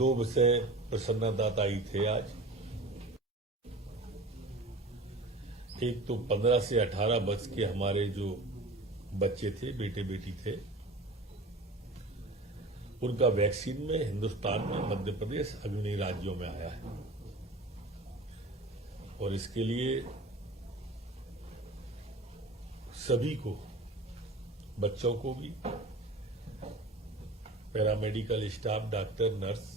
दो विषय प्रसन्नतादायी थे आज। एक तो 15 से 18 वर्ष के हमारे जो बच्चे थे, बेटे बेटी थे, उनका वैक्सीन में हिंदुस्तान में मध्य प्रदेश अग्रणी राज्यों में आया है और इसके लिए सभी को, बच्चों को भी, पैरामेडिकल स्टाफ, डॉक्टर, नर्स,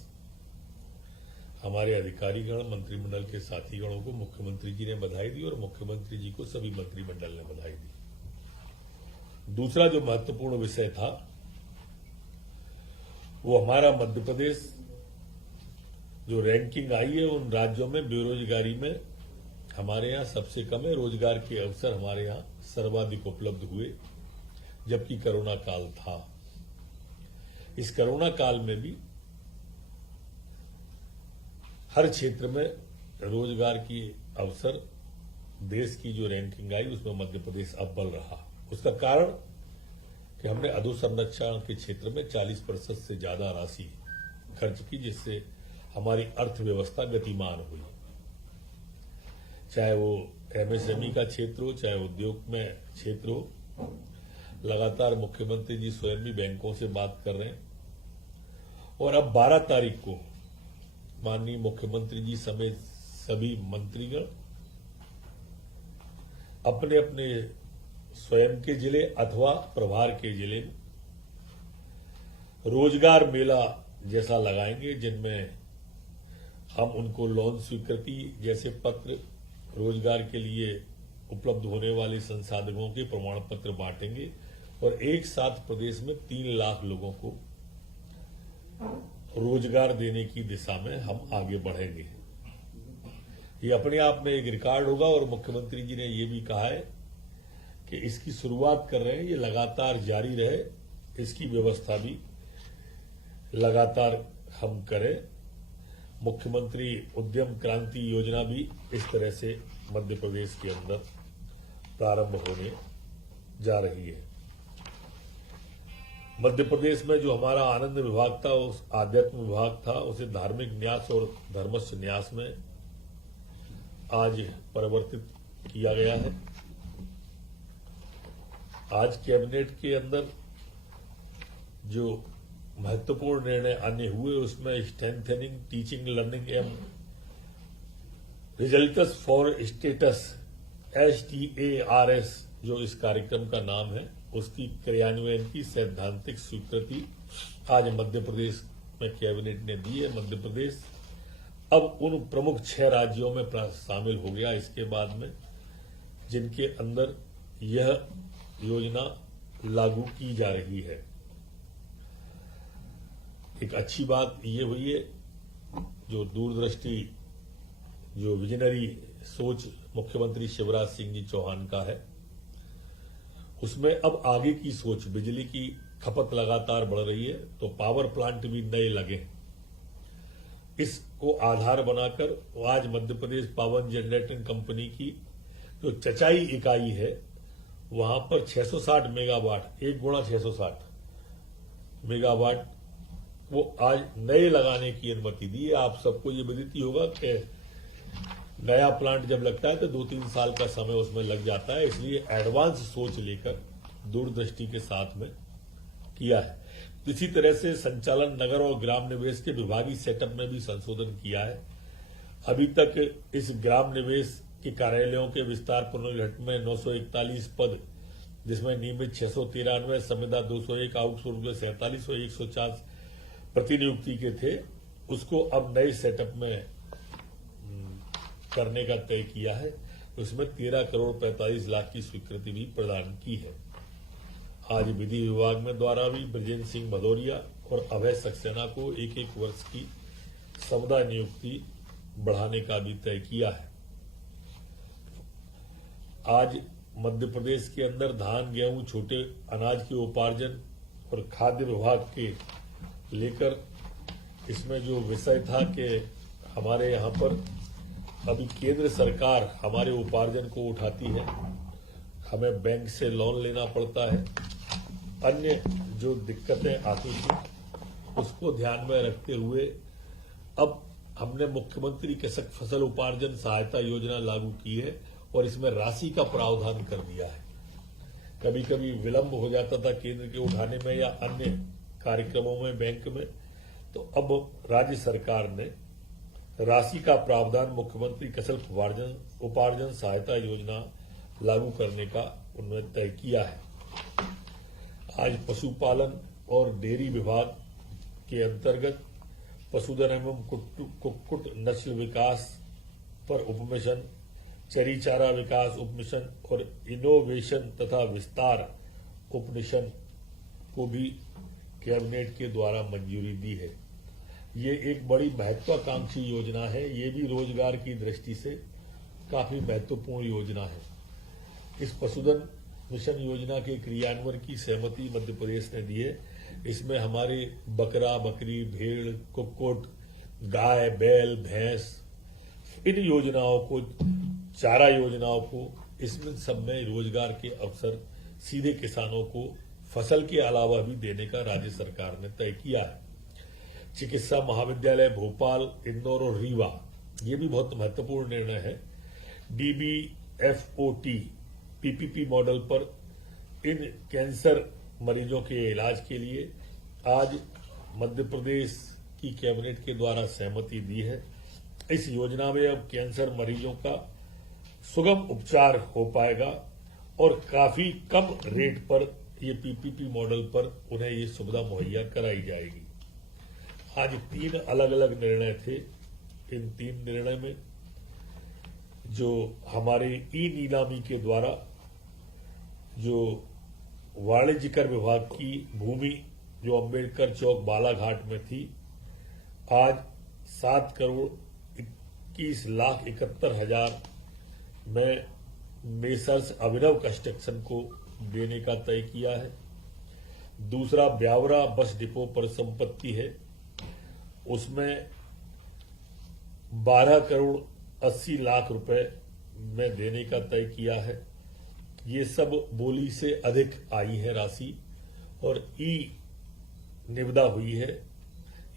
हमारे अधिकारीगण, मंत्रिमंडल के साथीगणों को मुख्यमंत्री जी ने बधाई दी और मुख्यमंत्री जी को सभी मंत्रिमंडल ने बधाई दी। दूसरा जो महत्वपूर्ण विषय था वो हमारा मध्य प्रदेश जो रैंकिंग आई है उन राज्यों में बेरोजगारी में हमारे यहां सबसे कम है। रोजगार के अवसर हमारे यहां सर्वाधिक उपलब्ध हुए, जबकि कोरोना काल था। इस कोरोना काल में भी हर क्षेत्र में रोजगार की अवसर, देश की जो रैंकिंग आई उसमें मध्य प्रदेश अव्वल रहा। उसका कारण कि हमने अधोसंरचना के क्षेत्र में 40% से ज्यादा राशि खर्च की, जिससे हमारी अर्थव्यवस्था गतिमान हुई। चाहे वो एमएसएमई का क्षेत्र हो, चाहे उद्योग में क्षेत्र हो। लगातार मुख्यमंत्री जी स्वयं भी बैंकों से बात कर रहे हैं और अब 12 तारीख को माननीय मुख्यमंत्री जी समेत सभी मंत्रीगण अपने अपने स्वयं के जिले अथवा प्रभार के जिले में रोजगार मेला जैसा लगाएंगे, जिनमें हम उनको लोन स्वीकृति जैसे पत्र, रोजगार के लिए उपलब्ध होने वाले संसाधनों के प्रमाण पत्र बांटेंगे और एक साथ प्रदेश में 3 लाख लोगों को रोजगार देने की दिशा में हम आगे बढ़ेंगे। ये अपने आप में एक रिकॉर्ड होगा और मुख्यमंत्री जी ने ये भी कहा है कि इसकी शुरुआत कर रहे हैं, ये लगातार जारी रहे, इसकी व्यवस्था भी लगातार हम करें। मुख्यमंत्री उद्यम क्रांति योजना भी इस तरह से मध्य प्रदेश के अंदर प्रारंभ होने जा रही है। मध्य प्रदेश में जो हमारा आनंद विभाग था, उस आध्यात्म विभाग था, उसे धार्मिक न्यास और धर्मस्थ न्यास में आज परिवर्तित किया गया है। आज कैबिनेट के अंदर जो महत्वपूर्ण निर्णय अन्य हुए उसमें strengthening teaching learning and results for status STARS जो इस कार्यक्रम का नाम है, उसकी क्रियान्वयन की सैद्धांतिक स्वीकृति आज मध्य प्रदेश में कैबिनेट ने दी है। मध्य प्रदेश अब उन प्रमुख 6 राज्यों में शामिल हो गया इसके बाद में, जिनके अंदर यह योजना लागू की जा रही है। एक अच्छी बात ये हुई है, जो दूरदृष्टि, जो विजनरी सोच मुख्यमंत्री शिवराज सिंह जी चौहान का है, उसमें अब आगे की सोच, बिजली की खपत लगातार बढ़ रही है तो पावर प्लांट भी नए लगे। इसको आधार बनाकर आज Madhya Pradesh power generating company की जो चचाई इकाई है, वहां पर 660 मेगावाट, 1 गुणा 660 मेगावाट वो आज नए लगाने की अनुमति दी है। आप सबको ये विदित होगा कि नया प्लांट जब लगता है तो 2-3 साल का समय उसमें लग जाता है, इसलिए एडवांस सोच लेकर दूरदृष्टि के साथ में किया है। इसी तरह से संचालन, नगर और ग्राम निवेश के विभागीय सेटअप में भी संशोधन किया है। अभी तक इस ग्राम निवेश के कार्यालयों के विस्तार पुनर्गठन में 941 पद, जिसमें नियमित 693, संविदा 201, आउटसोर्स में 47 और 150 प्रतिनियुक्ति के थे, उसको अब नए सेटअप में करने का तय किया है। उसमें 13 करोड़ 45 लाख की स्वीकृति भी प्रदान की है। आज विधि विभाग में द्वारा भी ब्रजेंद्र सिंह भदौरिया और अभय सक्सेना को 1-1 वर्ष की समुदाय नियुक्ति बढ़ाने का भी तय किया है। आज मध्य प्रदेश के अंदर धान, गेहूं, छोटे अनाज के उपार्जन और खाद्य विभाग के लेकर इसमें जो विषय था कि हमारे यहाँ पर अभी केंद्र सरकार हमारे उपार्जन को उठाती है, हमें बैंक से लोन लेना पड़ता है, अन्य जो दिक्कतें आती थी उसको ध्यान में रखते हुए अब हमने मुख्यमंत्री कृषक फसल उपार्जन सहायता योजना लागू की है और इसमें राशि का प्रावधान कर दिया है। कभी कभी विलंब हो जाता था केंद्र के उठाने में या अन्य कार्यक्रमों में बैंक में, तो अब राज्य सरकार ने राशि का प्रावधान मुख्यमंत्री कृषक उपार्जन सहायता योजना लागू करने का उन्होंने तय किया है। आज पशुपालन और डेयरी विभाग के अंतर्गत पशुधन एवं कुक्कुट नस्ल विकास पर उपमिशन, चरी चारा विकास उपमिशन और इनोवेशन तथा विस्तार उपमिशन को भी कैबिनेट के द्वारा मंजूरी दी है। ये एक बड़ी महत्वाकांक्षी योजना है। ये भी रोजगार की दृष्टि से काफी महत्वपूर्ण योजना है। इस पशुधन मिशन योजना के क्रियान्वयन की सहमति मध्य प्रदेश ने दी है। इसमें हमारे बकरा, बकरी, भेड़, कुक्कुट, गाय, बैल, भैंस, इन योजनाओं को, चारा योजनाओं को, इसमें सब में रोजगार के अवसर सीधे किसानों को फसल के अलावा भी देने का राज्य सरकार ने तय किया है। चिकित्सा महाविद्यालय भोपाल, इंदौर और रीवा, ये भी बहुत महत्वपूर्ण निर्णय है। DBFOT PPP मॉडल पर इन कैंसर मरीजों के इलाज के लिए आज मध्य प्रदेश की कैबिनेट के द्वारा सहमति दी है। इस योजना में अब कैंसर मरीजों का सुगम उपचार हो पाएगा और काफी कम रेट पर ये PPP मॉडल पर उन्हें ये सुविधा मुहैया कराई जाएगी। आज 3 अलग अलग निर्णय थे। इन 3 निर्णय में जो हमारे ई-नीलामी के द्वारा जो वाणिज्य कर विभाग की भूमि जो अंबेडकर चौक बालाघाट में थी, आज 7,21,71,000 में मेसर्स अभिनव कंस्ट्रक्शन को देने का तय किया है। दूसरा ब्यावरा बस डिपो पर संपत्ति है, उसमें 12,80,00,000 रुपए में देने का तय किया है। ये सब बोली से अधिक आई है राशि और ई निविदा हुई है।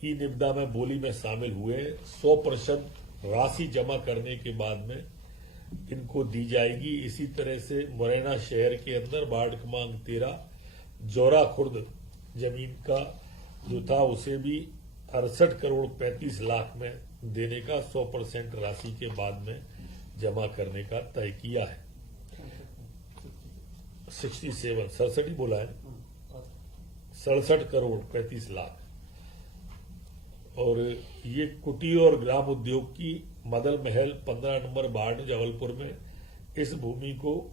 ई निविदा में बोली में शामिल हुए 100% राशि जमा करने के बाद में इनको दी जाएगी। इसी तरह से मुरैना शहर के अंदर वार्ड क्रमांक 13 जोरा खुर्द जमीन का जो था उसे भी 68,35,00,000 में देने का 100% राशि के बाद में जमा करने का तय किया है। 67 ही बोला है, 67,35,00,000। और ये कुटीर और ग्राम उद्योग की मदल महल 15 नंबर वार्ड जबलपुर में इस भूमि को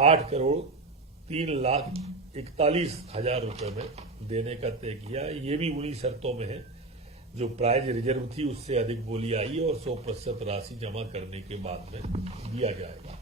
8,03,41,000 रुपए में देने का तय किया है। ये भी उन्हीं शर्तों में है जो प्राइज रिजर्व थी उससे अधिक बोली आई और 100% राशि जमा करने के बाद में दिया जाएगा।